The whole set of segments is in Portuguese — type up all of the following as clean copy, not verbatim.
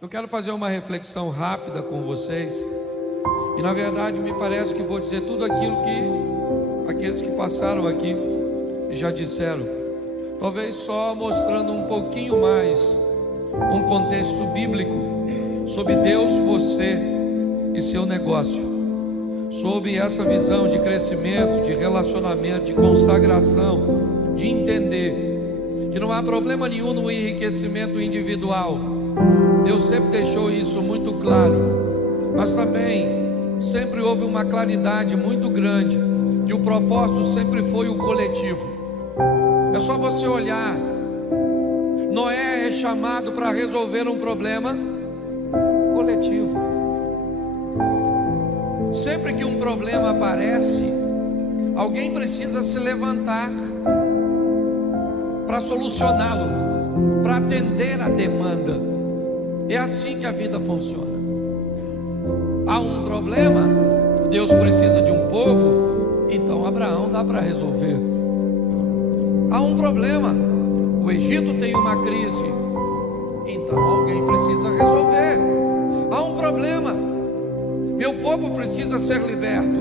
Eu quero fazer uma reflexão rápida com vocês. E na verdade me parece que vou dizer tudo aquilo que aqueles que passaram aqui já disseram. Talvez só mostrando um pouquinho mais um contexto bíblico sobre Deus, você e seu negócio, sobre essa visão de crescimento, de relacionamento, de consagração, de entender que não há problema nenhum no enriquecimento individual. Deus sempre deixou isso muito claro, mas também sempre houve uma claridade muito grande, que o propósito sempre foi o coletivo. É só você olhar, Noé é chamado para resolver um problema coletivo. Sempre que um problema aparece, alguém precisa se levantar para solucioná-lo, para atender a demanda. É assim que a vida funciona. Há um problema, Deus precisa de um povo, então Abraão dá para resolver. Há um problema, o Egito tem uma crise, então alguém precisa resolver. Há um problema, meu povo precisa ser liberto,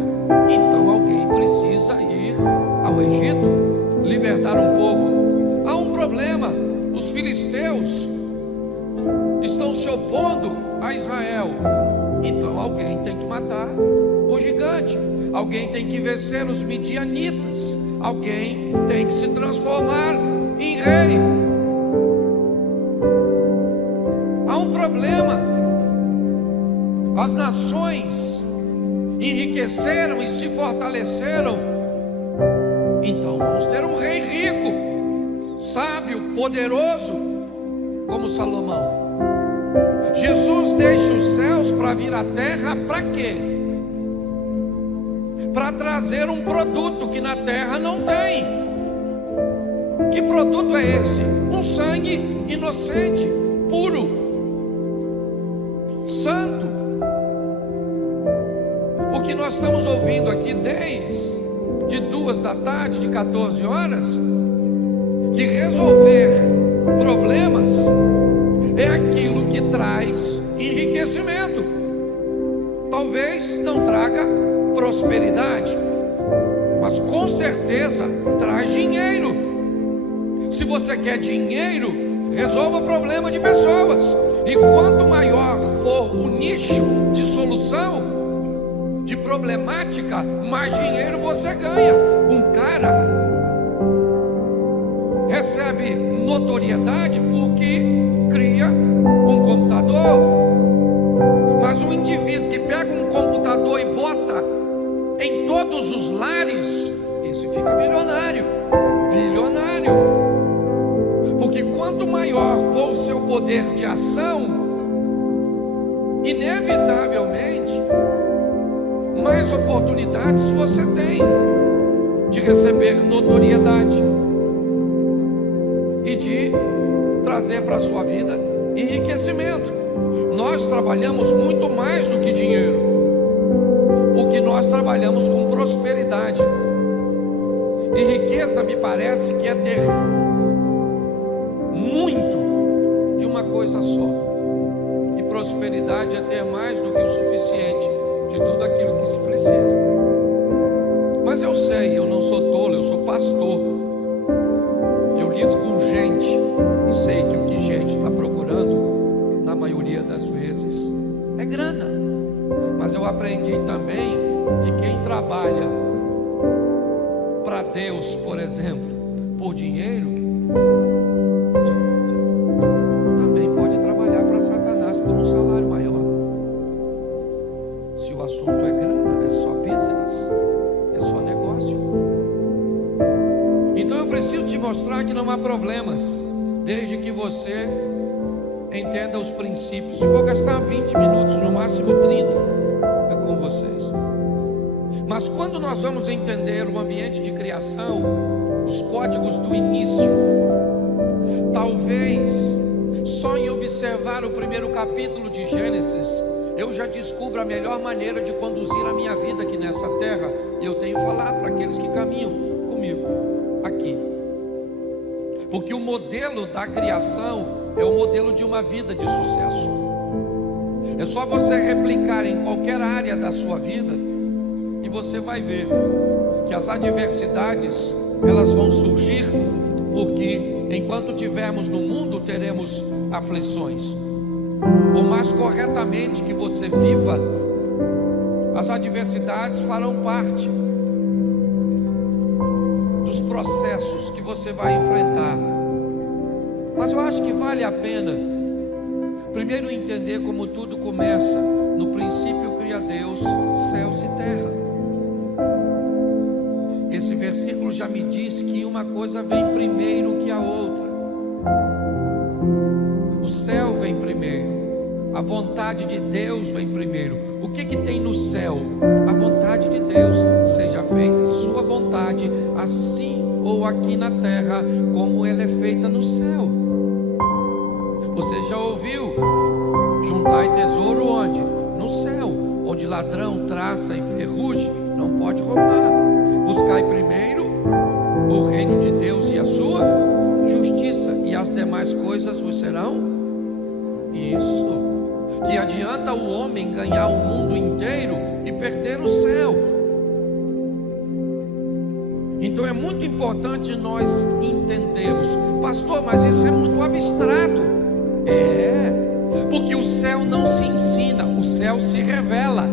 então alguém precisa ir ao Egito, libertar um povo. Há um problema, os filisteus estão se opondo a Israel, então alguém tem que matar o gigante, alguém tem que vencer os midianitas, alguém tem que se transformar em rei. Há um problema, as nações enriqueceram e se fortaleceram, então vamos ter um rei rico, sábio, poderoso, como Salomão. Jesus deixa os céus para vir à terra, para quê? Para trazer um produto que na terra não tem. Que produto é esse? Um sangue inocente, puro, santo. O que nós estamos ouvindo aqui desde 2 da tarde, de 14 horas, que resolver problemas é aquilo que traz enriquecimento. Talvez não traga prosperidade, mas com certeza traz dinheiro. Se você quer dinheiro, resolva o problema de pessoas. E quanto maior for o nicho de solução, de problemática, mais dinheiro você ganha. Um cara recebe notoriedade porque cria um computador, mas um indivíduo que pega um computador e bota em todos os lares, esse fica milionário, bilionário, porque quanto maior for o seu poder de ação, inevitavelmente mais oportunidades você tem de receber notoriedade e de trazer para a sua vida enriquecimento. Nós trabalhamos muito mais do que dinheiro, porque nós trabalhamos com prosperidade. E riqueza me parece que é ter muito de uma coisa só, e prosperidade é ter mais do que o suficiente de tudo aquilo que se precisa. Mas eu sei, eu não sou tolo, eu sou pastor. Eu lido com gente e sei que o que gente está procurando, na maioria das vezes, é grana. Mas eu aprendi também que quem trabalha para Deus, por exemplo, por dinheiro, também pode trabalhar para Satanás por um salário maior. Se o assunto é grana, é só business, é só negócio. Então eu preciso te mostrar que não há problemas, desde que você entenda os princípios. Eu vou gastar 20 minutos, no máximo 30, com vocês. Mas quando nós vamos entender o ambiente de criação, os códigos do início, talvez só em observar o primeiro capítulo de Gênesis, eu já descubro a melhor maneira de conduzir a minha vida aqui nessa terra. E eu tenho falado para aqueles que caminham comigo aqui, porque o modelo da criação é o modelo de uma vida de sucesso. É só você replicar em qualquer área da sua vida e você vai ver que as adversidades, elas vão surgir, porque enquanto tivermos no mundo, teremos aflições. Por mais corretamente que você viva, as adversidades farão parte dos processos que você vai enfrentar. Mas eu acho que vale a pena primeiro entender como tudo começa. No princípio cria Deus céus e terra. Esse versículo já me diz que uma coisa vem primeiro que a outra. O céu vem primeiro, a vontade de Deus vem primeiro. O que tem no céu? A vontade de Deus. Seja feita sua vontade, assim ou aqui na terra, como ela é feita no céu. Você já ouviu? Juntai tesouro onde? No céu, onde ladrão, traça e ferrugem não pode roubar. Buscai primeiro o reino de Deus e a sua justiça, e as demais coisas vos serão. Isso. Que adianta o homem ganhar o mundo inteiro e perder o céu? Então é muito importante nós entendermos. Pastor, mas isso é muito abstrato. Porque o céu não se ensina, o céu se revela.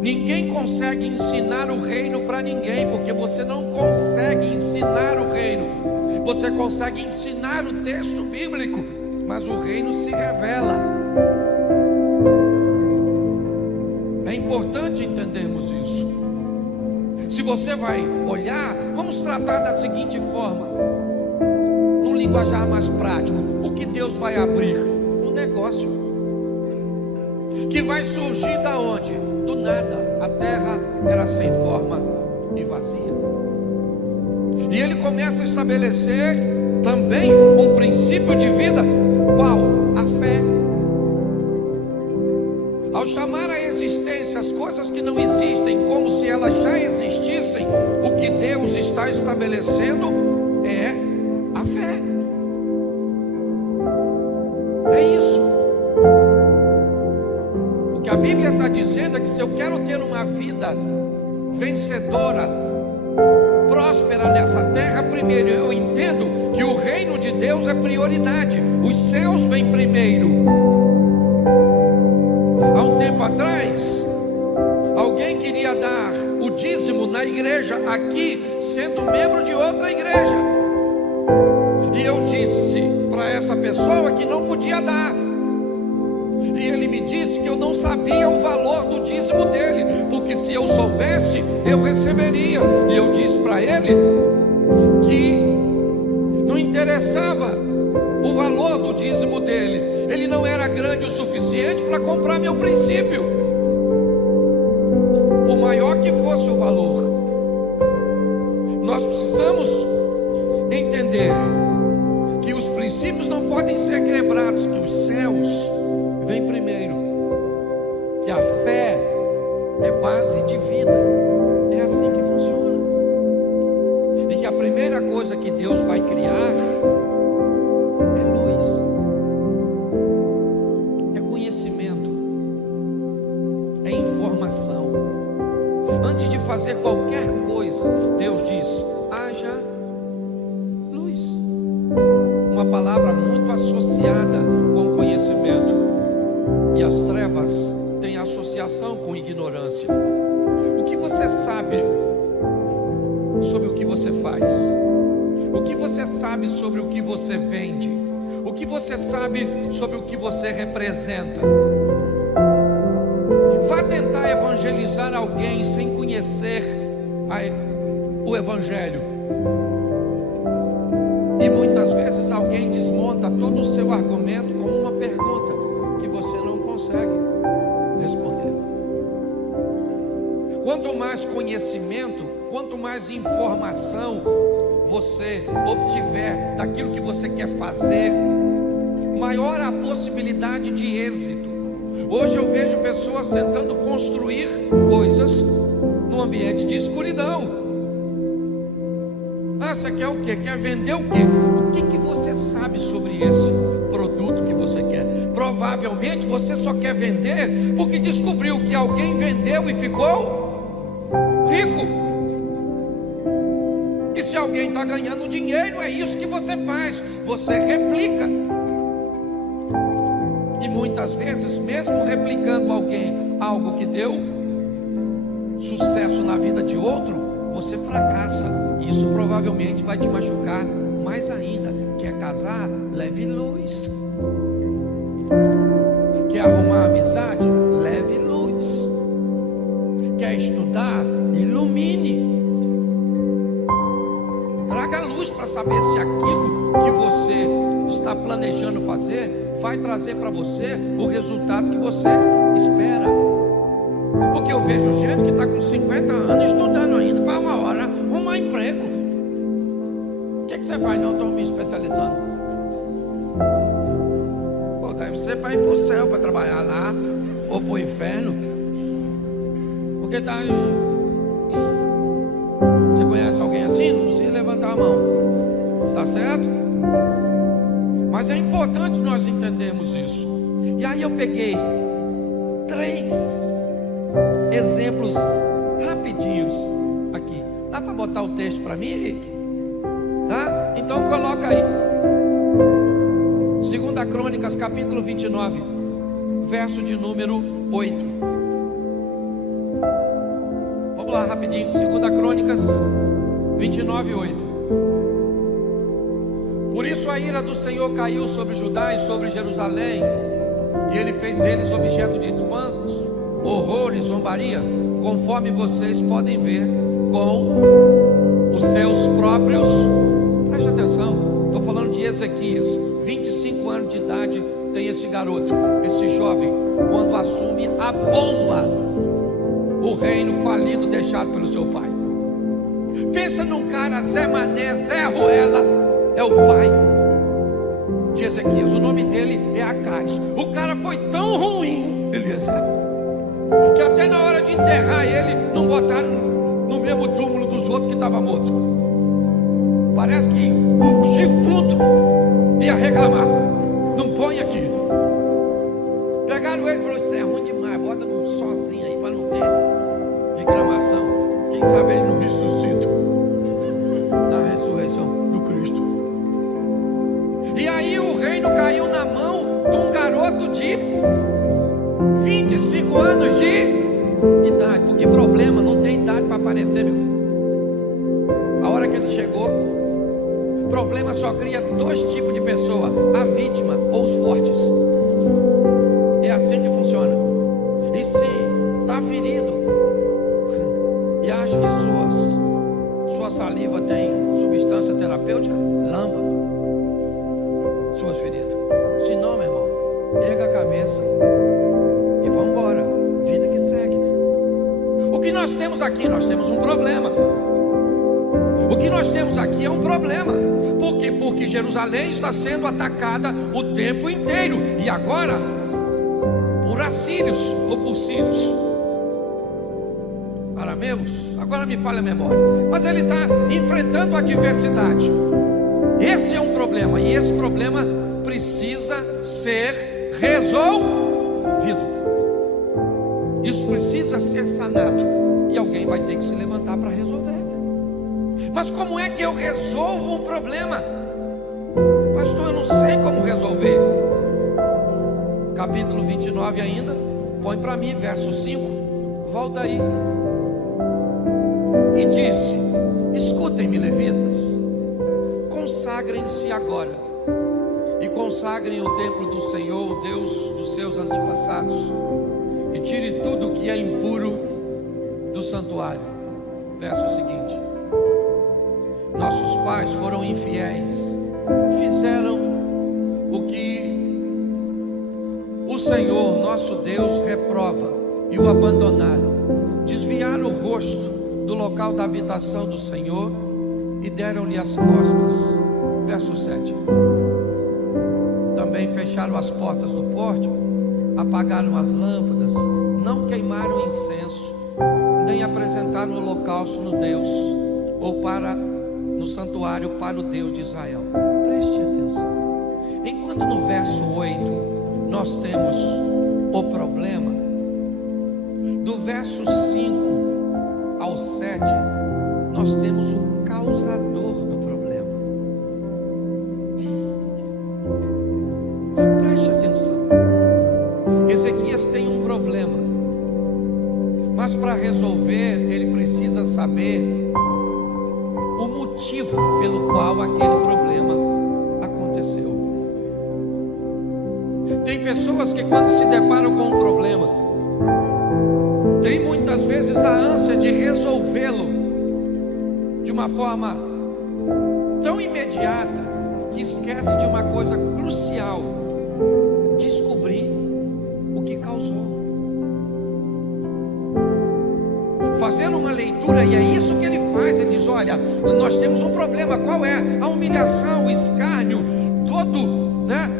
Ninguém consegue ensinar o reino para ninguém, porque você não consegue ensinar o reino. Você consegue ensinar o texto bíblico, mas o reino se revela. É importante entendermos isso. Se você vai olhar, vamos tratar da seguinte forma, num linguajar mais prático. O que Deus vai abrir? Um negócio que vai surgir da onde? Do nada. A terra era sem forma e vazia, e Ele começa a estabelecer também um princípio de vida. Qual? A fé. Ao chamar à existência as coisas que não existem como se elas já existissem, o que Deus está estabelecendo é a fé. É isso. O que a Bíblia está dizendo é que se eu quero ter uma vida vencedora, próspera nessa terra, primeiro eu entendo que o reino de Deus é prioridade. Os céus vêm primeiro. Há um tempo atrás, alguém queria dar o dízimo na igreja aqui, sendo membro de outra igreja, e eu disse para essa pessoa que não podia dar, e ele me disse que eu não sabia o valor do dízimo dele, porque se eu soubesse, eu receberia. E eu disse para ele que não interessava o valor do dízimo dele, ele não era grande o suficiente para comprar meu princípio, por maior que fosse o valor. Nós precisamos entender que os princípios não podem ser quebrados, que os céus vêm primeiro, que a fé é base de vida. É assim que funciona. E que a primeira coisa que Deus vai criar é luz, é conhecimento, é informação. Antes de fazer qualquer coisa, Deus diz: haja luz. Uma palavra muito associada com conhecimento, e as trevas têm associação com ignorância. O que você sabe sobre o que você faz? O que você sabe sobre o que você vende? O que você sabe sobre o que você representa? Vá tentar evangelizar alguém sem conhecer o evangelho, e muitas vezes alguém desmonta todo o seu argumento com uma pergunta que você não consegue responder. Quanto mais conhecimento, quanto mais informação você obtiver daquilo que você quer fazer, maior a possibilidade de êxito. Hoje eu vejo pessoas tentando construir coisas num ambiente de escuridão. Ah, você quer o quê? Quer vender o quê? O que você sabe sobre esse produto que você quer? provavelmente você só quer vender porque descobriu que alguém vendeu e ficou rico. E se alguém está ganhando dinheiro, é isso que você faz, você replica. E muitas vezes, mesmo replicando algo que deu sucesso na vida de outro, você fracassa. Isso provavelmente vai te machucar mais ainda. Quer casar? Leve luz. Quer arrumar amizade? Leve luz. Quer estudar? Ilumine. Traga luz para saber se aquilo que você está planejando fazer vai trazer para você o resultado que você espera. Porque eu vejo gente que está com 50 anos estudando ainda para uma hora arrumar emprego. O que você faz? Não, estou me especializando. Pô, deve ser para ir para o céu, para trabalhar lá, ou para o inferno. Porque está... Você conhece alguém assim? Não precisa levantar a mão. Tá certo? Mas é importante nós entendermos isso. E aí eu peguei 3 exemplos rapidinhos aqui. Dá para botar o texto para mim, Henrique? Tá? Então coloca aí. 2 Crônicas, capítulo 29, verso de número 8. Vamos lá rapidinho. 2 Crônicas 29, 8. Por isso a ira do Senhor caiu sobre Judá e sobre Jerusalém, e ele fez deles objeto de espantos, horror e zombaria, conforme vocês podem ver com os seus próprios. Preste atenção, estou falando de Ezequias. 25 anos de idade tem esse garoto, esse jovem, quando assume a bomba o reino falido deixado pelo seu pai. Pensa num cara, Zé Mané, Zé Ruela. É o pai de Ezequias. O nome dele é Acais. O cara foi tão ruim, Eliezer, que até na hora de enterrar ele, não botaram no mesmo túmulo dos outros que estava morto. Parece que o defunto ia reclamar. Não põe aqui. Pegaram ele e falaram: isso é ruim demais, bota num sozinho aí para não ter reclamação. Quem sabe ele não ressuscita na ressurreição do Cristo. E aí o reino caiu na mão de um garoto de 25 anos de idade. Porque problema não tem idade para aparecer, meu filho. A hora que ele chegou, problema só cria 2 tipos de pessoa: a vítima ou os fortes. É assim que funciona. E se está ferido e acha que sua saliva tem substância terapêutica, lamba suas feridas. Se não, meu irmão, erga a cabeça e vamos embora. Vida que segue. O que nós temos aqui? Nós temos um problema. O que nós temos aqui é um problema. Por quê? Porque Jerusalém está sendo atacada o tempo inteiro. E agora, por assírios ou por sírios. Arameus, agora me falha a memória. Mas ele está enfrentando a adversidade. Esse é um problema, e esse problema precisa ser resolvido. Isso precisa ser sanado, e alguém vai ter que se levantar para resolver. Mas como é que eu resolvo um problema? Pastor, eu não sei como resolver. Capítulo 29 ainda, põe para mim, verso 5. Volta aí. E disse: escutem-me, levitas, consagrem-se agora e consagrem o templo do Senhor, o Deus dos seus antepassados, e tire tudo o que é impuro do santuário. Verso seguinte: nossos pais foram infiéis, fizeram o que o Senhor nosso Deus reprova e o abandonaram, desviaram o rosto do local da habitação do Senhor e deram-lhe as costas. Verso 7. Também fecharam as portas do pórtico, apagaram as lâmpadas, não queimaram incenso, nem apresentaram holocausto no Deus, ou no santuário para o Deus de Israel. Preste atenção. Enquanto no verso 8 nós temos o problema. Do verso 5 ao 7, nós temos o causador do problema. Preste atenção. Ezequias tem um problema, mas para resolver ele precisa saber o motivo pelo qual aquele problema aconteceu. Tem pessoas que quando se deparam com um problema, tem muitas vezes a ânsia de resolvê-lo de uma forma tão imediata que esquece de uma coisa crucial: descobrir o que causou. Fazendo uma leitura, e é isso que ele faz, ele diz: olha, nós temos um problema. Qual é? A humilhação, o escárnio,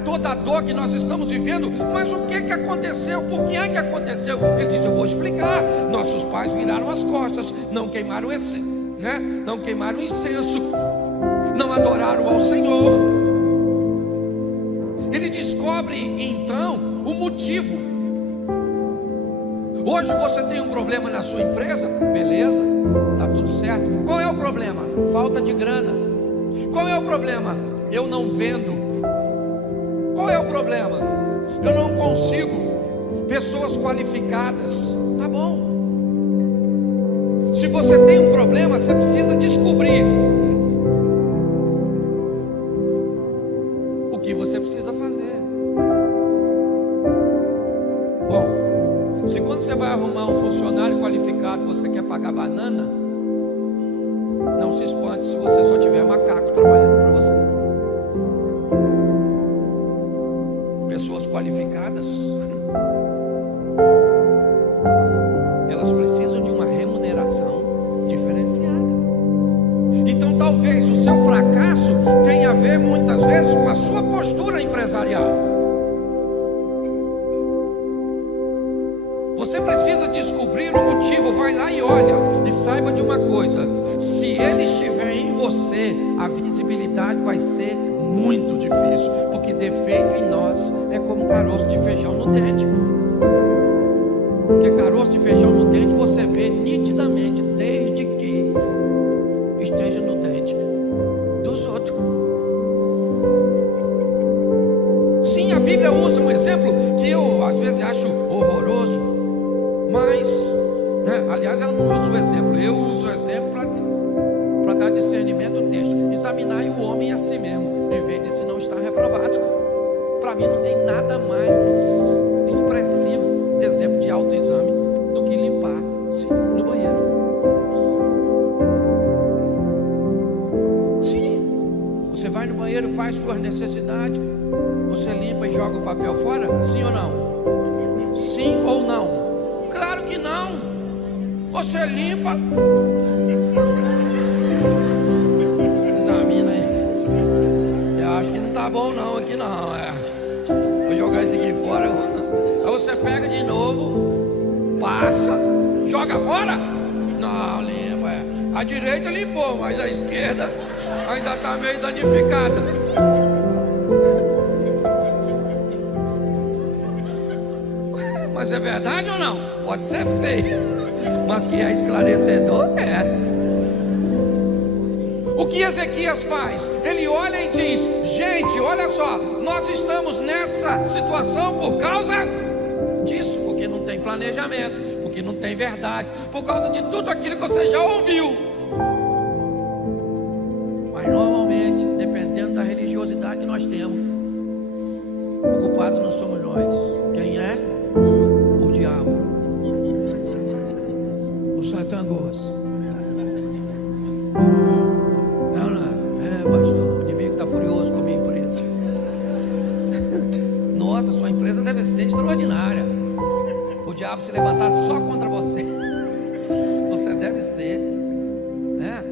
toda a dor que nós estamos vivendo. Mas o que aconteceu? Por que é que aconteceu? Ele diz: eu vou explicar. Nossos pais viraram as costas, não queimaram não queimaram incenso, não adoraram ao Senhor. Ele descobre então o motivo. Hoje você tem um problema na sua empresa, beleza, está tudo certo. Qual é o problema? Falta de grana. Qual é o problema? Eu não vendo. Qual é o problema? Eu não consigo pessoas qualificadas. Tá bom. Se você tem um problema, você precisa descobrir o que você precisa fazer. Bom, se quando você vai arrumar um funcionário qualificado, você quer pagar banana, não se espante se você só tiver macaco trabalhando para você. Pessoas qualificadas, elas precisam de uma remuneração diferenciada. Então talvez o seu fracasso tenha a ver muitas vezes com a sua postura empresarial. Você precisa descobrir o motivo. Vai lá e olha, e saiba de uma coisa: se ele estiver em você, a visibilidade vai ser muito difícil, porque defeito em nós é como caroço de feijão no dente. Porque caroço de feijão no dente você vê nitidamente, desde que esteja no dente dos outros. Sim, a Bíblia usa um exemplo que eu às vezes acho horroroso, mas aliás, ela não usa o exemplo, eu uso o exemplo para dar discernimento do texto. Examinar o homem a si mesmo e ver de se não está reprovado. Para mim não tem nada mais expressivo, exemplo de autoexame, do que limpar-se no banheiro. Sim, você vai no banheiro, faz suas necessidades, você limpa e joga o papel fora? Sim ou não? Sim ou não? Claro que não. Você limpa, examina aí. Eu acho que não tá bom não, aqui não. Vou jogar isso aqui fora. Aí você pega de novo, passa, joga fora? Não, limpa. A direita limpou, mas a esquerda ainda está meio danificada. Mas é verdade ou não? Pode ser feio, mas que é esclarecedor, é. O que Ezequias faz? Ele olha e diz: gente, olha só, nós estamos nessa situação por causa disso, porque não tem planejamento, porque não tem verdade, por causa de tudo aquilo que você já ouviu. Mas normalmente, dependendo da religiosidade que nós temos, o culpado não somos nós. Quem é? O diabo, o Satangos. Pastor, o inimigo está furioso com a minha empresa. Nossa, sua empresa deve ser extraordinária. O diabo se levantar só contra você. Você deve ser, né?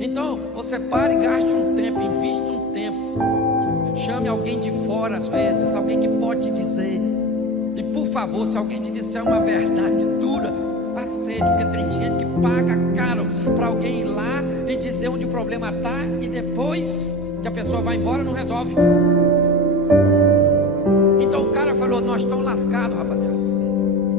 Então, você pare e gaste um tempo, invista um tempo. Chame alguém de fora às vezes, alguém que pode te dizer. E por favor, se alguém te disser uma verdade dura, aceite, porque tem gente que paga caro para alguém ir lá e dizer onde o problema está, e depois que a pessoa vai embora não resolve. Então o cara falou nós estamos lascados, rapaziada.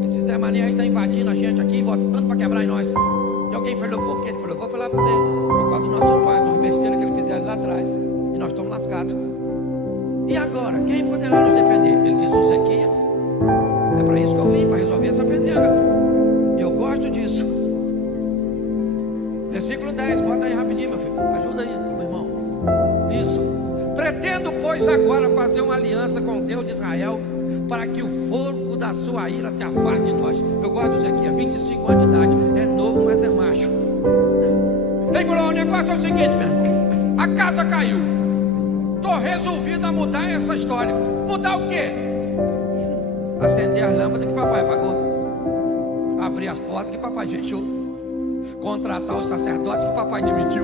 Esse Zé Mané aí está invadindo a gente aqui, botando para quebrar em nós. E alguém falou, por quê? Ele falou, vou falar para você, por causa dos nossos pais, uma besteira que eles fizeram lá atrás. E nós estamos lascados. E agora, quem poderá nos defender? Ele diz, o Zequinha. É para isso que eu vim, para resolver essa pendenga. E eu gosto disso. Versículo 10, bota aí rapidinho, meu filho. Ajuda aí, meu irmão. Isso. Pretendo, pois, agora fazer uma aliança com o Deus de Israel, para que o fogo da sua ira se afaste de nós. Eu gosto do Zequinha, 25 anos de idade. É novo, mas é macho. Ele falou, o negócio é o seguinte, meu irmão. A casa caiu. Estou resolvido a mudar essa história. Mudar o quê? Acender as lâmpadas que papai apagou, abrir as portas que papai fechou, contratar os sacerdotes que papai demitiu.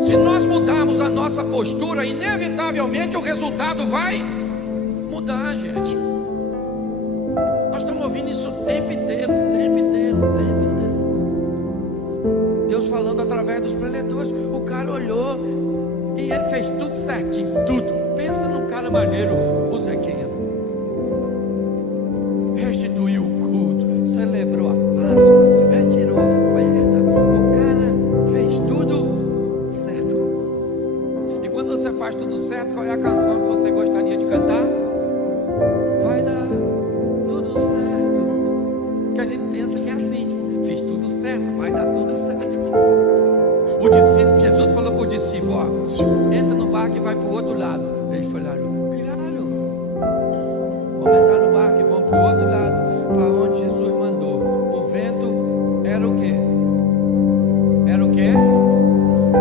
Se nós mudarmos a nossa postura, inevitavelmente o resultado vai mudar, gente. Nós estamos ouvindo isso o tempo inteiro, o tempo inteiro, o tempo inteiro. Deus falando através dos preletores. O cara olhou e ele fez tudo certinho, tudo. Pensa num cara maneiro, o Zequinha. Restituiu o culto, celebrou a Páscoa, retirou a oferta. O cara fez tudo certo. E quando você faz tudo certo, qual é a canção que você gostaria de cantar? Vai dar tudo certo. Que a gente pensa que é assim, fiz tudo certo, vai dar tudo certo. O discípulo, Jesus falou para o discípulo, ó, entra no barco e vai para o outro lado. Eles falaram, claro, vamos entrar no barco e vamos para o outro lado, para onde Jesus mandou. O vento era o quê? Era o quê?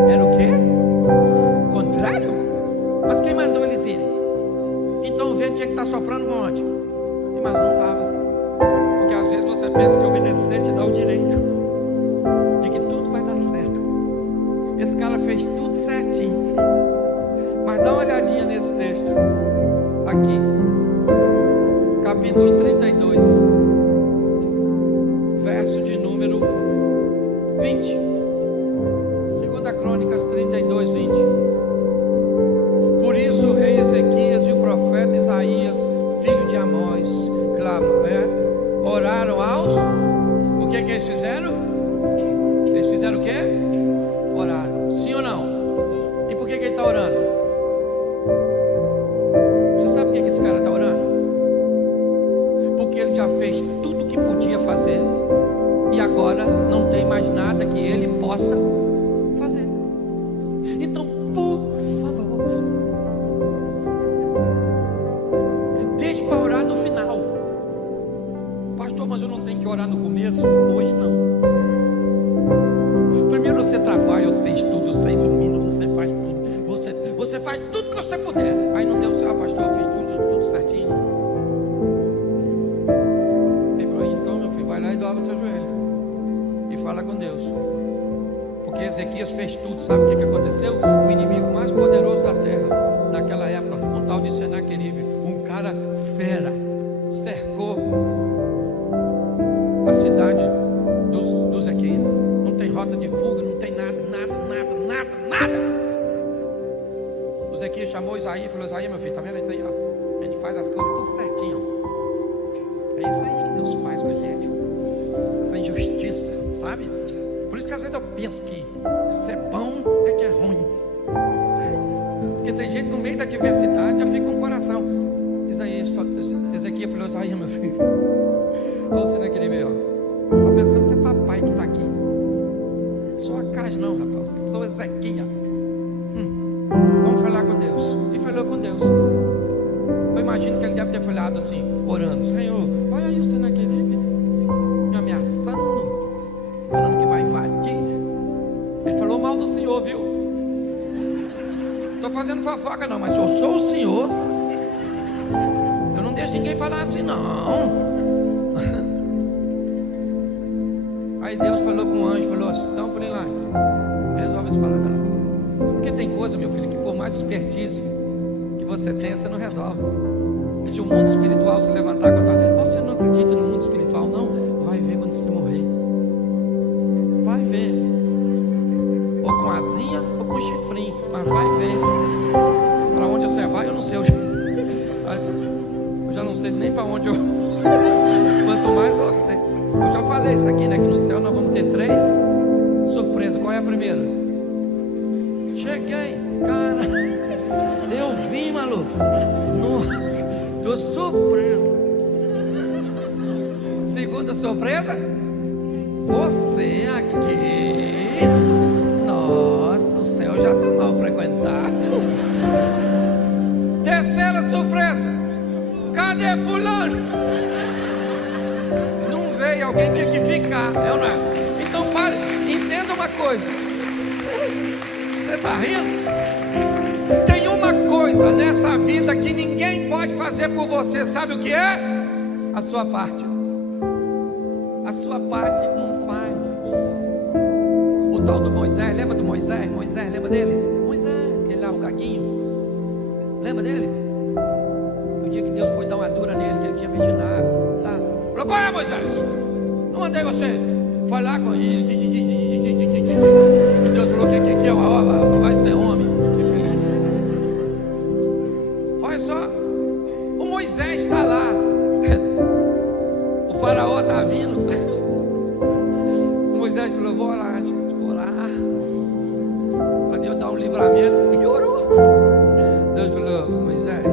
Era o quê? Contrário? Mas quem mandou eles irem? Então o vento tinha que estar soprando para onde? Mas não estava. Porque às vezes você pensa que obedecer te dá o direito de que tudo vai dar certo. Esse cara fez tudo certinho. Mas dá uma olhadinha nesse texto aqui, capítulo 32, verso de número 20. 2 Crônicas 32, 20. Por isso o rei Ezequias e o profeta Isaías, filho de Amós, oraram aos... O que eles fizeram? Eles fizeram o quê? Oraram. Sim ou não? E por que ele está orando? Você sabe por que esse cara está orando? Porque ele já fez tudo o que podia fazer e agora não tem mais nada que ele possa fazer. Então, por favor, deixe para orar no final. Pastor, mas eu não tenho que orar no começo? Hoje não. Primeiro você trabalha, você estuda, você ilumina, você faz tudo. Você faz tudo que você puder. Aí não deu certo, pastor, eu fiz tudo certinho. Ele falou, então meu filho, vai lá e dobra seu joelho e fala com Deus. Porque Ezequias fez tudo. Sabe o que aconteceu? O inimigo mais poderoso da terra naquela época, um tal de Senaqueribe, um cara fera, cercou a cidade do Ezequias. Não tem rota de fuga, não tem nada. O Ezequias chamou Isaías e falou, Isaías, meu filho, tá vendo isso aí, ó? A gente faz as coisas tudo certinho, ó. É isso aí que Deus faz com a gente. Essa injustiça, sabe? Por isso que às vezes eu penso que ser bom é que é ruim. Porque tem gente no meio da adversidade já fica com o coração. Ezequias falou, Isaías, meu filho, olha você naquele meio, ó. Tá pensando que é papai que está aqui. Sou Acais não, rapaz. Sou Ezequias. Vamos falar com Deus. E falou com Deus. Eu imagino que ele deve ter falado assim, orando, Senhor, olha aí o Senaqueribe me ameaçando, falando que vai invadir. Ele falou mal do Senhor, viu? Estou fazendo fofoca não, mas eu sou o Senhor. Eu não deixo ninguém falar assim não. Aí Deus falou com o anjo, falou assim, dá um pulinho lá, resolve essa parada lá. Porque tem coisa, meu filho, que por mais expertise que você tenha, você não resolve. Se o mundo espiritual se levantar contra você, não acredita no mundo espiritual não? Vai ver quando você morrer. Vai ver. Ou com asinha ou com chifrinho, mas vai ver. Para onde você vai, eu não sei. Eu já não sei nem Quanto mais você. Eu já falei isso aqui, né? Que no céu nós vamos ter 3 surpresas. Qual é a primeira? Cheguei, cara. Eu vim, maluco. Nossa, tô surpreso. Segunda surpresa? Você aqui. Nossa, o céu já tá mal frequentado. Terceira surpresa. Cadê fulano? Não veio, alguém tinha que ficar, é ou não é? Então pare, entenda uma coisa. Você está rindo? Tem uma coisa nessa vida que ninguém pode fazer por você, sabe o que é? A sua parte. A sua parte não faz. O tal do Moisés, lembra do Moisés? Moisés, lembra dele? Moisés, aquele lá, o gaguinho. Lembra dele? O dia que Deus foi dar uma dura nele, que ele tinha mexido na água, tá? Falou, qual é, Moisés? Não mandei você falar com ele. E Deus falou que vai ser homem. Que feliz. Olha só, o Moisés está lá. O faraó está vindo. O Moisés falou, vou orar, gente, vou orar para Deus dar um livramento. E orou. Deus falou, Moisés,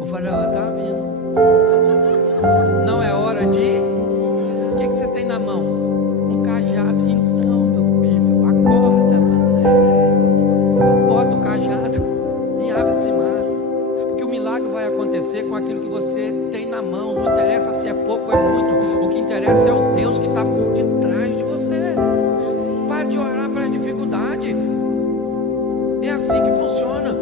o faraó está vindo. Não é hora de... O que você tem na mão? Um cajado. Então, meu filho, acorda, Moisés. Bota o cajado e abre esse mar. Porque o milagre vai acontecer com aquilo que você tem na mão. Não interessa se é pouco ou é muito. O que interessa é o Deus que está por detrás de você. Pare de orar para a dificuldade. É assim que funciona.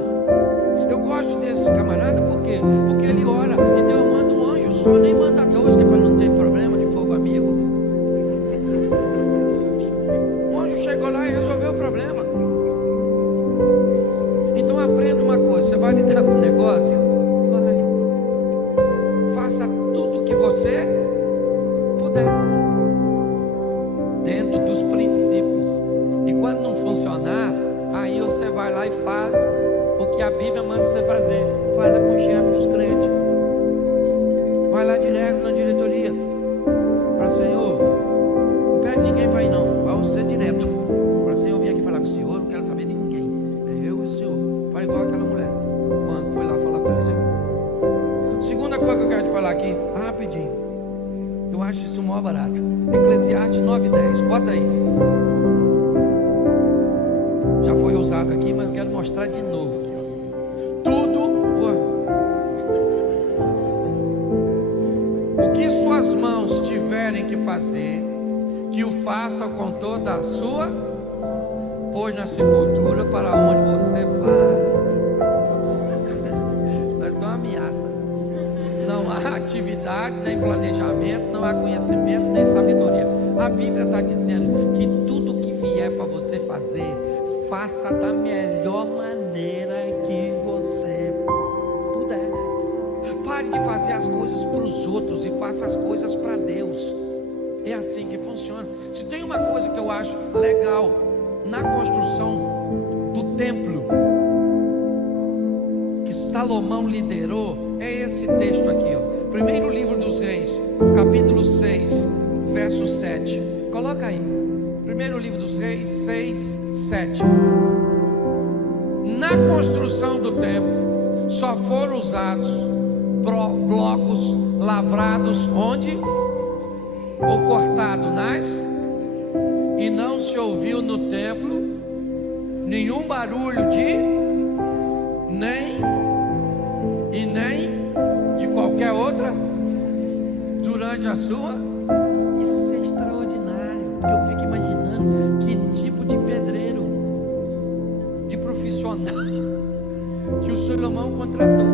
Eu gosto desse camarada, por quê? Porque ele ora e Deus manda um anjo só, nem manda 2, que é para não ter problema de fogo amigo. O anjo chegou lá e resolveu o problema. Então aprenda uma coisa, você vai lidar com o negócio? Vai. Faça tudo o que você puder, dentro dos princípios. E quando não funcionar, aí você vai lá e faz o que a Bíblia manda você fazer. Fala com o chefe dos crentes. Vai lá direto na diretoria. Para Senhor, não pede ninguém para ir não. Vai você direto. Para Senhor, eu vim aqui falar com o Senhor, não quero saber de ninguém. É eu e o Senhor. Faz igual aquela mulher quando foi lá falar com Eliseu. Segunda coisa que eu quero te falar aqui, rapidinho. Eu acho isso o maior barato. Eclesiastes 9:10. Bota aí. Já foi usado aqui, mas eu quero mostrar de novo aqui. O que suas mãos tiverem que fazer, que o façam com toda a sua, pois na sepultura para onde você vai. Mas é uma ameaça. Não há atividade, nem planejamento, não há conhecimento, nem sabedoria. A Bíblia está dizendo que tudo que vier para você fazer, faça da melhor maneira que você puder. Pare de fazer as coisas para os outros e faça as coisas para Deus. É assim que funciona. Se tem uma coisa que eu acho legal na construção do templo que Salomão liderou, é esse texto aqui, ó. Primeiro livro dos Reis, capítulo 6, verso 7. Coloca aí. Primeiro livro dos Reis, 6, 7. Na construção do templo só foram usados blocos lavrados onde? Ou cortado e não se ouviu no templo nenhum barulho nem de qualquer outra durante a sua. Isso é extraordinário, porque eu fico imaginando que tipo de pedreiro, de profissional que o Salomão contratou.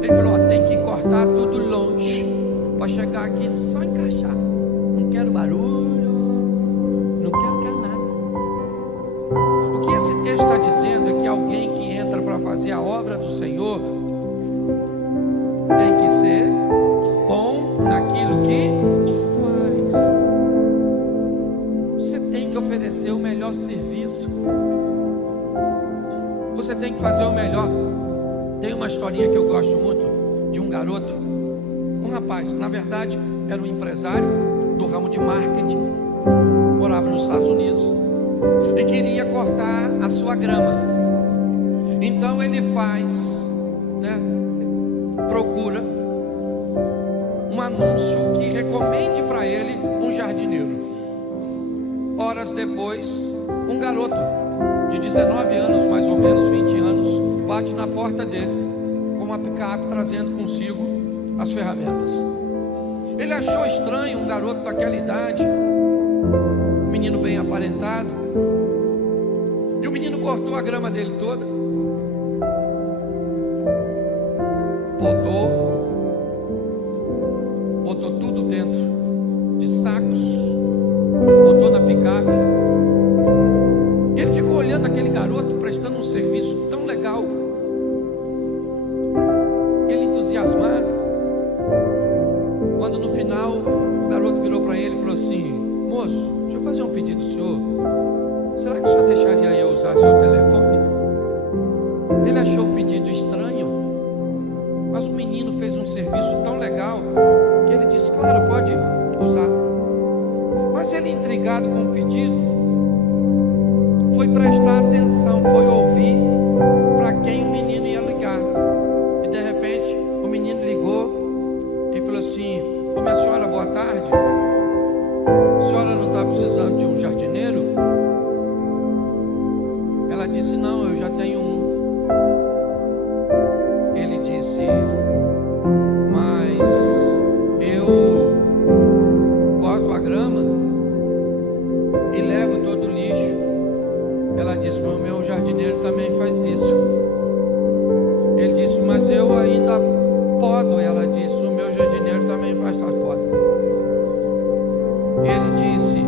Ele falou, ó, tem que cortar tudo longe para chegar aqui só encaixar. Não quero barulho, não quero nada. O que esse texto está dizendo é que alguém que entra para fazer a obra do Senhor tem que ser bom naquilo que faz. Você tem que oferecer o melhor serviço. Você tem que fazer o melhor. Tem uma historinha que eu gosto muito de um garoto, um rapaz, na verdade era um empresário do ramo de marketing, morava nos Estados Unidos e queria cortar a sua grama. Então ele faz, procura um anúncio que recomende para ele um jardineiro. Horas depois, um garoto de 19 anos, mais ou menos 20 anos, bate na porta dele com uma picape trazendo consigo as ferramentas. Ele achou estranho um garoto daquela idade, um menino bem aparentado, e o menino cortou a grama dele toda, botou tudo dentro de sacos, botou na picape. E ele ficou olhando aquele garoto prestando um serviço tão legal, ele entusiasmado, quando no final o garoto virou para ele e falou assim: moço, deixa eu fazer um pedido ao senhor, será que o senhor deixaria eu usar seu telefone? Ele achou o pedido estranho, mas o menino fez um serviço tão legal que ele disse: claro, pode usar. Mas ele, intrigado com o pedido, foi prestar atenção, foi ouvir para quem o menino ia ligar. E de repente o menino ligou e falou assim: ô, minha senhora, boa tarde, a senhora não está precisando de um jardineiro? Ela disse: não, eu já tenho um. Ele disse: mas eu corto a grama e levo todo o lixo. Ela disse: mas o meu jardineiro também faz isso. Ele disse: mas eu ainda podo. Ela disse: o meu jardineiro também faz as podas. Ele disse: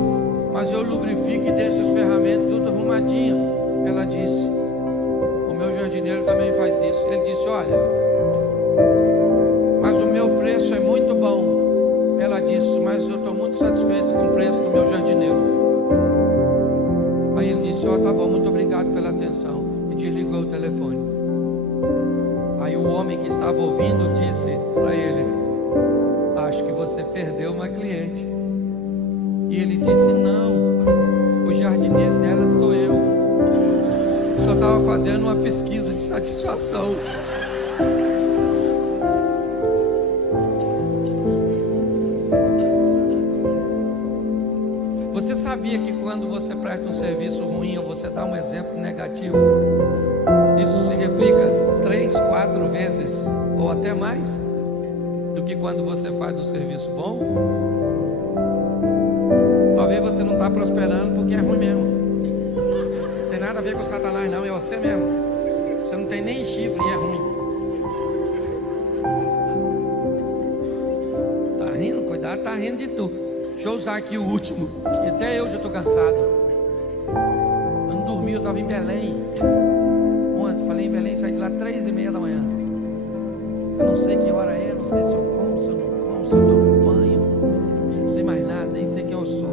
mas eu lubrifico e deixo as ferramentas tudo arrumadinho. Ela disse: o meu jardineiro também faz isso. Ele disse: olha, mas o meu preço é muito bom. Ela disse: mas eu estou muito satisfeito com o preço do meu jardineiro. Aí ele disse: ó, tá bom, muito obrigado pela atenção, e desligou o telefone. Aí o homem que estava ouvindo disse para ele: acho que você perdeu uma cliente. E ele disse: não, o jardineiro dela sou eu. Só estava fazendo uma pesquisa de satisfação. Você sabia que quando você presta um serviço ruim ou você dá um exemplo negativo, isso se replica 3, 4 vezes ou até mais do que quando você faz um serviço bom? Talvez você não está prosperando porque é ruim mesmo. Não tem nada a ver com Satanás não, é você mesmo. Você não tem nem chifre e é ruim. Tá rindo? Cuidado, tá rindo de tu. Deixa eu usar aqui o último, que até eu já estou cansado. Eu não dormi, eu estava em Belém. Ontem, falei em Belém, saí de lá 3h30 da manhã. Eu não sei que hora é, não sei se eu como, se eu não como, se eu tomo banho. Não sei mais nada, nem sei quem eu sou.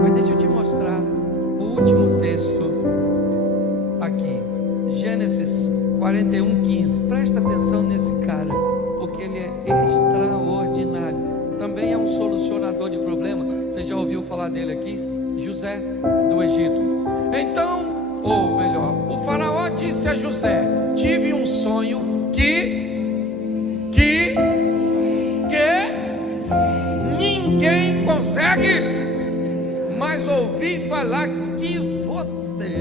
Mas deixa eu te mostrar o último texto aqui. Gênesis 41:15. Presta atenção nesse cara, porque ele é extraordinário. Também é um solucionador de problema. Você já ouviu falar dele aqui? José do Egito. Então, ou melhor, o faraó disse a José: tive um sonho que ninguém consegue, mas ouvi falar que você,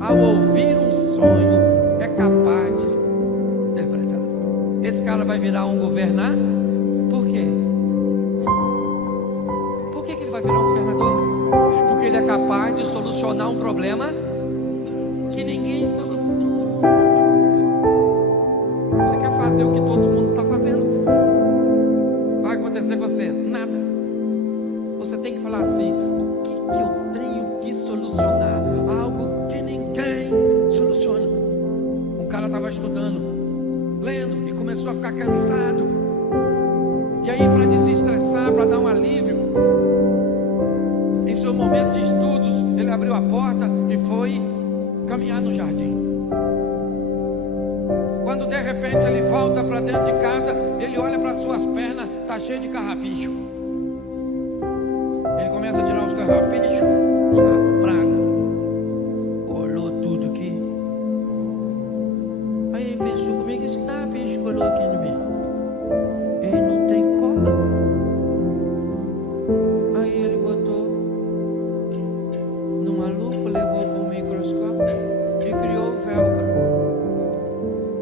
ao ouvir um sonho, é capaz de interpretar. Esse cara vai virar um governador? Por quê? Por que ele vai virar um governador? Porque ele é capaz de solucionar um problema que ninguém soluciona. Você quer fazer o que todo mundo está fazendo? Vai acontecer com você? Nada. Você tem que falar assim: o que eu tenho que solucionar? Algo que ninguém soluciona. Um cara estava estudando, lendo, e começou a ficar cansado. E aí, para desestressar, para dar um alívio, em seu momento de estudos, ele abriu a porta e foi caminhar no jardim. Quando de repente ele volta para dentro de casa, ele olha para suas pernas, está cheio de carrapicho. Ele começa a tirar os carrapichos, a praga, colou tudo aqui. Aí ele pensou comigo, esse carrapicho colou aqui no meio. Ele não tem cola. Aí ele botou numa lupa, levou para o microscópio e criou o velcro.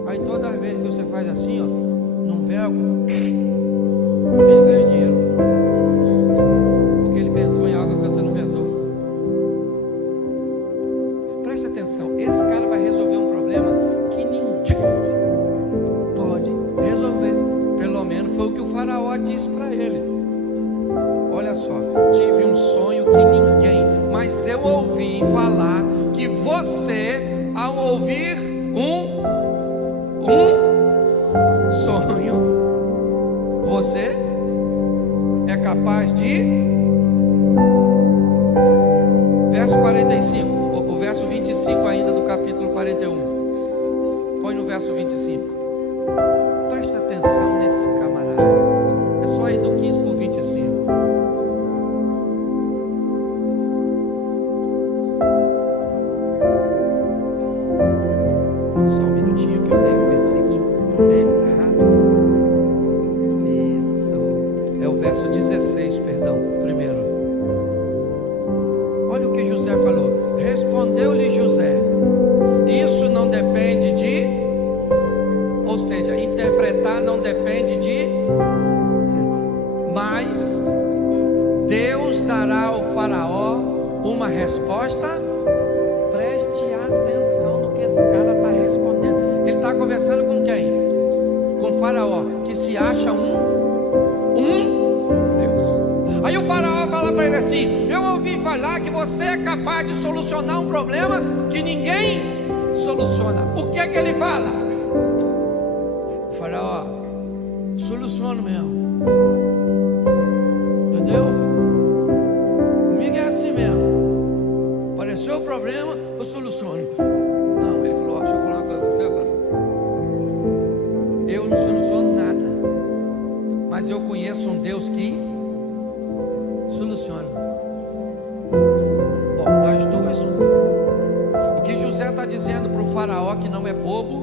Aí toda vez que você faz assim, ó, num velcro, ele ganha dinheiro. Porque ele pensou em algo que você não pensou. Preste atenção, esse cara vai resolver um problema que ninguém pode resolver. Pelo menos foi o que o faraó disse para ele. Olha só, tive um sonho que ninguém, mas eu ouvi falar que você, ao ouvir um sonho, você é capaz de, verso 45, o verso 25 ainda do capítulo 41, põe no verso 25, presta atenção nesse camarada, é só ir do 15 para o 25. Só um minutinho que eu tenho o versículo errado. Isso. É o verso 16, perdão, primeiro. Olha o que José falou. Respondeu-lhe José: isso não depende de, ou seja, interpretar não depende de, mas Deus dará ao faraó uma resposta. Preste atenção no que esse cara está respondendo. Ele está conversando com quem? Com o faraó, que se acha um Deus. Aí o faraó fala para ele assim: eu ouvi falar que você é capaz de solucionar um problema que ninguém soluciona. O que é que ele fala? O faraó: soluciono mesmo. Entendeu? Comigo é assim mesmo. Apareceu o problema, eu soluciono. Não, ele falou: deixa eu falar uma coisa pra você, faraó. Eu não soluciono nada, mas eu conheço um Deus que soluciona. Bom, das duas, o que José está dizendo para o faraó, que não é bobo,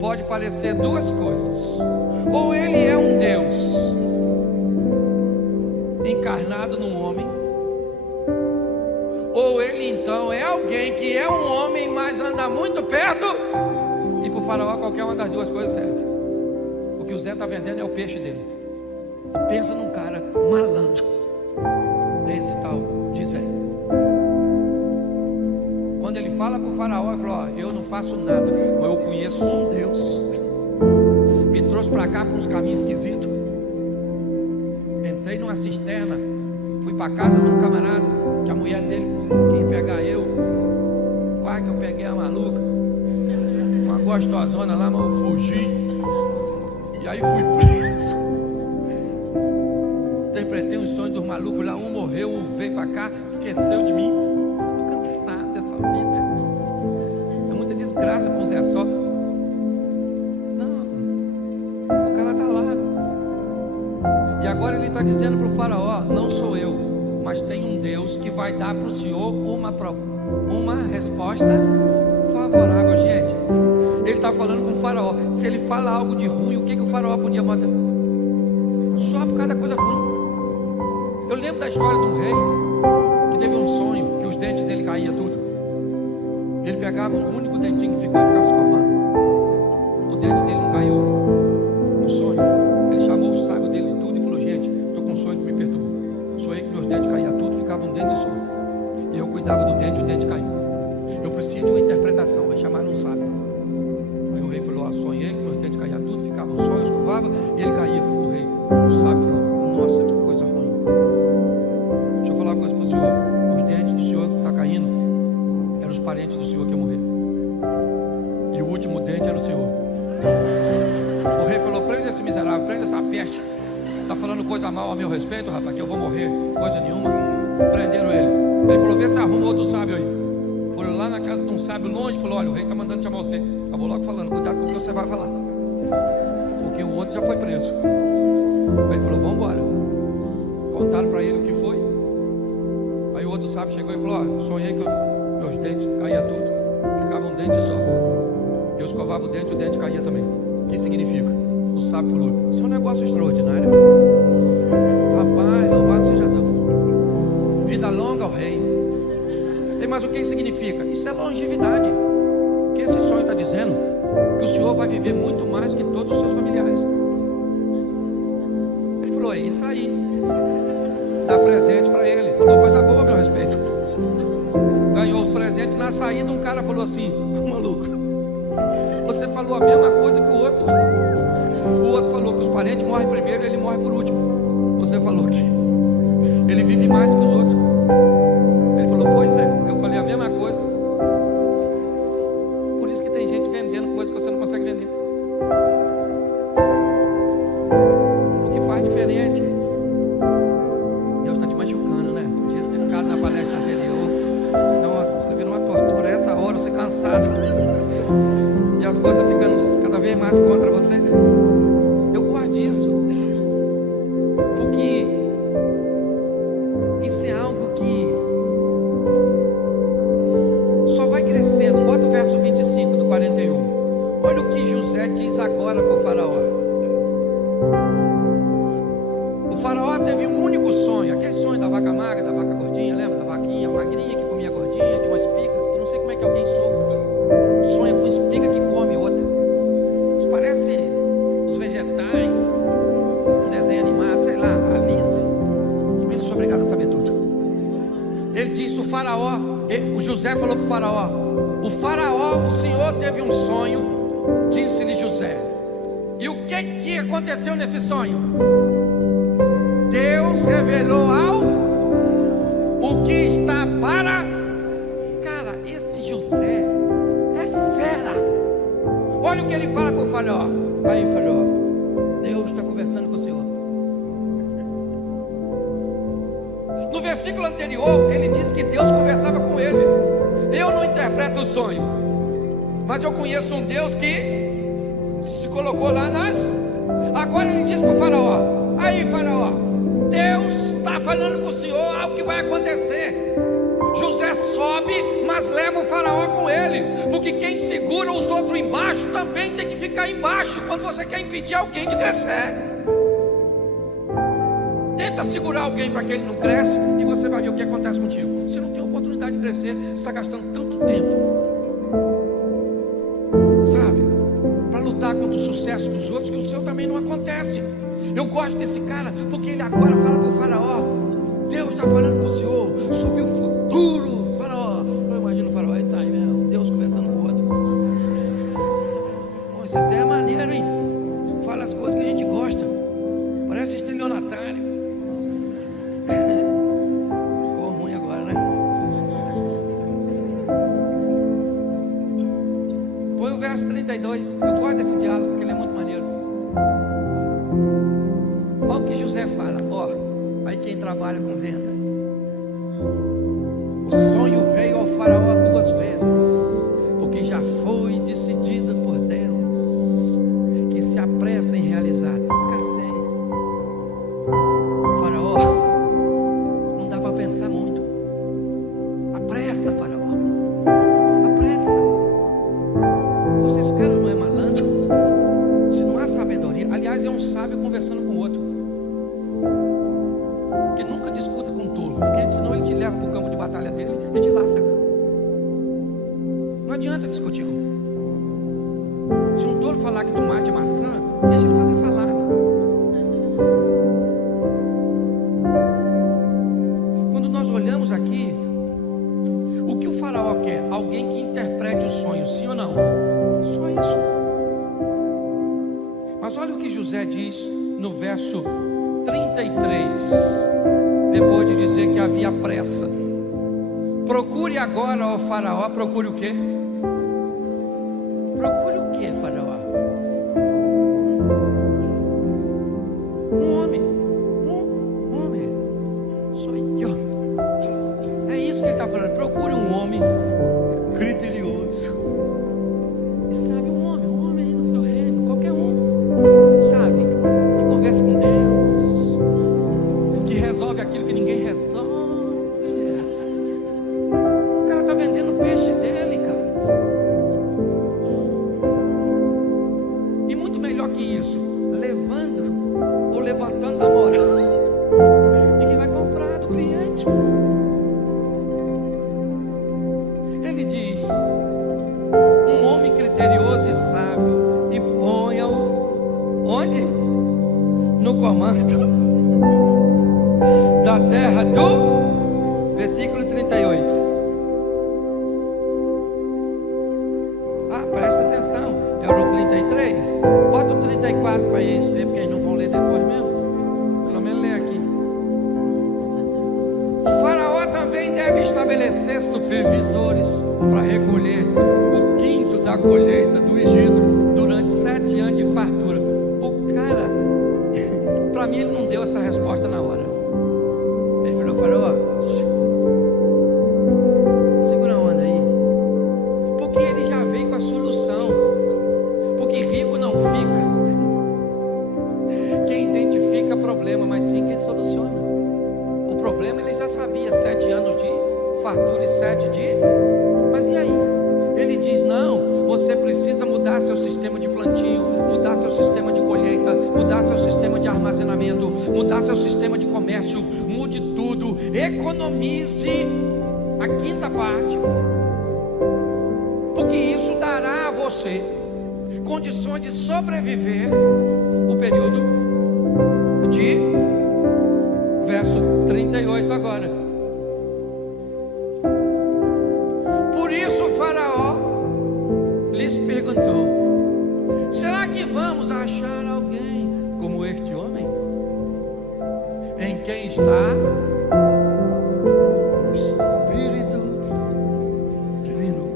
pode parecer duas coisas: ou ele é um Deus encarnado num homem, ou ele então é alguém que é um homem, mas anda muito perto. E para o faraó qualquer uma das duas coisas serve. O que o Zé está vendendo é o peixe dele. Pensa num cara malandro, esse tal de Zé. Quando ele fala para o faraó, ele falou: ó, eu não faço nada, mas eu conheço um Deus. Me trouxe para cá por uns caminhos esquisitos. Entrei numa cisterna, fui para casa de um camarada, que a mulher dele quis pegar eu. Quase que eu peguei a maluca, uma gostosona lá, mas eu fugi. E aí fui preso. Interpretei um sonho dos malucos lá, um morreu, um veio para cá, esqueceu de mim. Estou cansado dessa vida. É muita desgraça com o Zé só. Não, o cara está lá. E agora ele está dizendo para o faraó: não sou eu, mas tem um Deus que vai dar para o senhor uma resposta favorável. Gente, ele está falando com o faraó. Se ele fala algo de ruim, o que o faraó podia mandar? Só por causa da coisa ruim. Eu lembro da história de um rei que teve um sonho que os dentes dele caíam tudo. Ele pegava o único dentinho que ficou e ficava escovando. O dente dele não caiu no sonho. Ele chamou o sábio dele tudo e falou: gente, estou com um sonho que me perturbou. Sonhei que meus dentes caíam tudo, ficava um dente só. E eu cuidava do dente, o dente caiu. Eu preciso de uma interpretação. Vai chamar um sábio. Aí o rei falou: ó, sonhei que meus dentes caíam tudo, ficava um só, eu escovava e ele caía. O sábio falou: nossa, que coisa ruim. Deixa eu falar uma coisa para o senhor. Os dentes do senhor que está caindo eram os parentes do senhor que ia morrer. E o último dente era o senhor. O rei falou: prende esse miserável, prende essa peste. Está falando coisa mal a meu respeito, rapaz, que eu vou morrer. Coisa nenhuma. Prenderam ele. Ele falou: vê se arruma outro sábio aí. Foram lá na casa sábio longe, falou: olha, o rei está mandando chamar você. Eu vou logo falando, cuidado com o que você vai falar, porque o outro já foi preso. Aí ele falou: vamos embora. Contaram para ele o que foi. Aí o outro sábio chegou e falou: ó, sonhei que meus dentes caía tudo, ficava um dente só. Eu escovava o dente caía também. O que significa? O sábio falou: isso é um negócio extraordinário. Rapaz, louvado seja Deus. Vida longa ao rei. Mas o que significa? Isso é longevidade. O que esse sonho está dizendo? Que o senhor vai viver muito mais que todos os seus familiares. Ele falou: é isso aí. Dá presente para ele. Falou coisa boa a meu respeito. Ganhou os presentes. Na saída um cara falou assim: maluco, você falou a mesma coisa que o outro. O outro falou que os parentes morrem primeiro e ele morre por último. Você falou que ele vive mais que os outros. Ele falou: pois é, eu falei a mesma coisa. Por isso que tem gente vendendo coisa que você não consegue vender. O que faz diferente? Deus está te machucando, né? Podia ter ficado na palestra anterior. Nossa, você virou uma tortura. Essa hora você cansado. E as coisas ficando cada vez mais contra você. Eu gosto disso. Porque isso é algo que só vai crescendo. Bota o verso 25 do 41. Olha o que José diz agora para o faraó. O faraó teve um único sonho. Aquele sonho da vaca magra, da vaca gordinha. Lembra da vaquinha magrinha que comia gordinha, de uma espiga. Eu não sei como é que alguém sonha com espiga que come outra. Isso parece os vegetais, um desenho animado, sei lá, Alice. Eu não sou obrigado a saber tudo. Ele disse: o faraó, o José falou para o faraó, o senhor teve um sonho, disse-lhe José. E o que aconteceu nesse sonho? Deus revelou o que está para... Cara, esse José é fera. Olha o que ele fala com o faraó. Aí, faraó, Deus está conversando com o senhor. No versículo anterior, ele disse que Deus conversava com ele. Eu não interpreto o sonho, mas eu conheço um Deus que se colocou lá nas... Agora ele diz para o faraó: aí, faraó, Deus está falando com o senhor algo que vai acontecer. José sobe, mas leva o faraó com ele, porque quem segura os outros embaixo também tem que ficar embaixo quando você quer impedir alguém de crescer. Tenta segurar alguém para que ele não cresça e você vai ver o que acontece contigo. Você não tem oportunidade de crescer, você está gastando tanto tempo, sabe, para lutar contra o sucesso dos outros, que o seu também não acontece. Eu gosto desse cara, porque ele agora fala para o faraó: Deus está falando com o senhor sobre o futuro. Faraó, eu imagino o faraó, aí sai mesmo, Deus conversando com o outro. Pô, esse Zé é maneiro, hein? Fala as coisas que a gente gosta, parece estelionatário. Ficou ruim agora, né? Põe o verso 32. Eu gosto desse diálogo, porque ele é muito maneiro. Olha o que José fala. Aí quem trabalha com venda, o sonho veio ao faraó 2 vezes, porque já foi decidido por Deus que se apressa em realizar. Escassez. Faraó, não dá para pensar muito. Apressa, faraó, apressa. Você, esse cara não é malandro? Se não há sabedoria, aliás, é um sábio conversando com o outro. Que nunca discuta com um tolo, porque senão ele te leva para o campo de batalha dele e te lasca. Não adianta discutir com ele. Se um tolo falar que tomate é maçã, deixa ele fazer salada. Quando nós olhamos aqui, o que o faraó quer? Alguém que interprete o sonho, sim ou não? Só isso. Mas olha o que José diz no verso 33, depois de dizer que havia pressa. Procure agora, ó faraó. Procure o quê? Procure o quê, faraó? Um homem. Sou eu. É isso que ele está falando. Procure um homem criterioso, comando da terra do, versículo 38. Presta atenção, é o 33. Bota o 34 para eles ver, porque eles não vão ler depois mesmo. Pelo menos lê aqui. O faraó também deve estabelecer supervisores para recolher o quinto da colheita do Egito durante 7 anos de fartura. O cara, para mim, ele não deu essa resposta na hora. Ele falou: faraó, segura a onda aí, porque ele já veio com a solução. Porque rico não fica quem identifica problema, mas sim quem soluciona. O problema ele já sabia, 7 anos de fartura e 7 de... Mas e aí? Ele diz: não, você precisa mudar seu sistema de plantio, mudar seu sistema de colheita, mudar seu sistema de armazenamento, mudar seu sistema de comércio, mude tudo, economize a quinta parte, porque isso dará a você condições de sobreviver o período de verso 38 agora. Por isso o faraó lhes perguntou: será que vamos achar alguém como este homem, em quem está o Espírito Divino?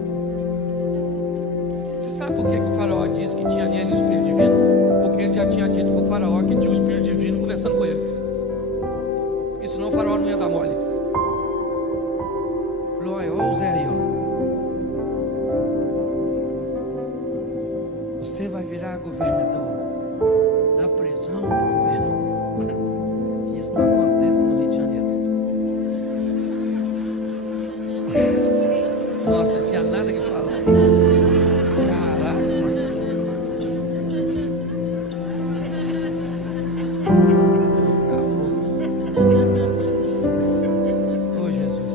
Você sabe por que o faraó disse que tinha nele o Espírito Divino? Porque ele já tinha dito para o faraó que tinha o Espírito Divino conversando com ele. Porque senão o faraó não ia dar mole. Falou: olha o Zé aí, ó. Você vai virar governador da prisão do governo. Que isso não acontece no Rio de Janeiro. Nossa, tinha nada que falar isso. Caraca, mano. Acabou. Ô Jesus,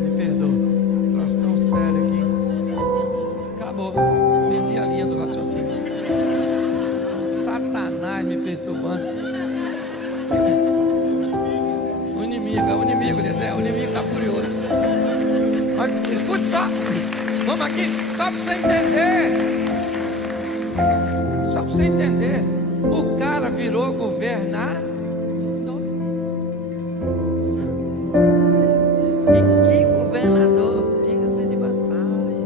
me perdoa. Troço tão sério aqui. Acabou. Perdi a linha do raciocínio. Satanás me perturbando. O inimigo, Eliseu, o inimigo está furioso. Mas escute só. Vamos aqui, só para você entender. Só para você entender. O cara virou governador. E que governador? Diga-se de passagem.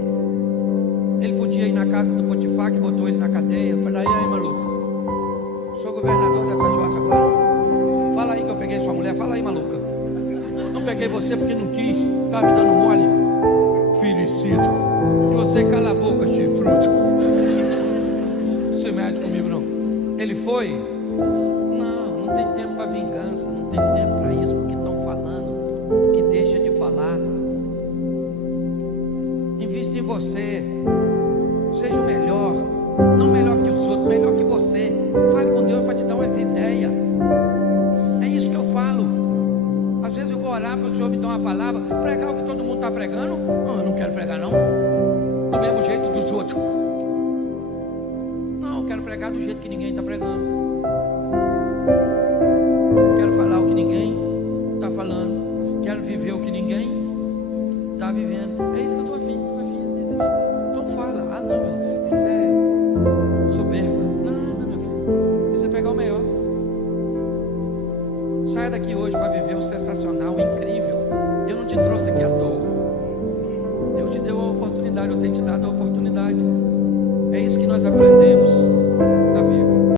Ele podia ir na casa do Potifar, que botou ele na cadeia. Falei: e aí, maluco? Sou governador dessa jossa agora. Fala aí que eu peguei sua mulher. Fala aí, maluca. Não peguei você porque não quis. Tá me dando mole, filicito. E você cala a boca, chifruto. Não se mete comigo, não. Ele foi? Não tem tempo para vingança. Não tem tempo para isso, porque estão falando que deixa de falar. Invista em você. Seja o melhor. Não melhor que os outros, melhor que você. Fale com Deus para te dar umas ideias. É isso que eu falo. Às vezes eu vou orar para o Senhor me dar uma palavra, pregar o que todo mundo está pregando. Não, eu não quero pregar não. Do mesmo jeito dos outros. Não, eu quero pregar do jeito que ninguém está pregando. Quero falar o que ninguém está falando. Quero viver o que ninguém está vivendo. É isso que eu estou afim. Então fala: ah não, isso é soberba. Não, meu filho. Isso é pegar o melhor. Saia daqui hoje para viver o sensacional, o incrível. Eu não te trouxe aqui à toa. Deus te deu a oportunidade, eu tenho te dado a oportunidade. É isso que nós aprendemos.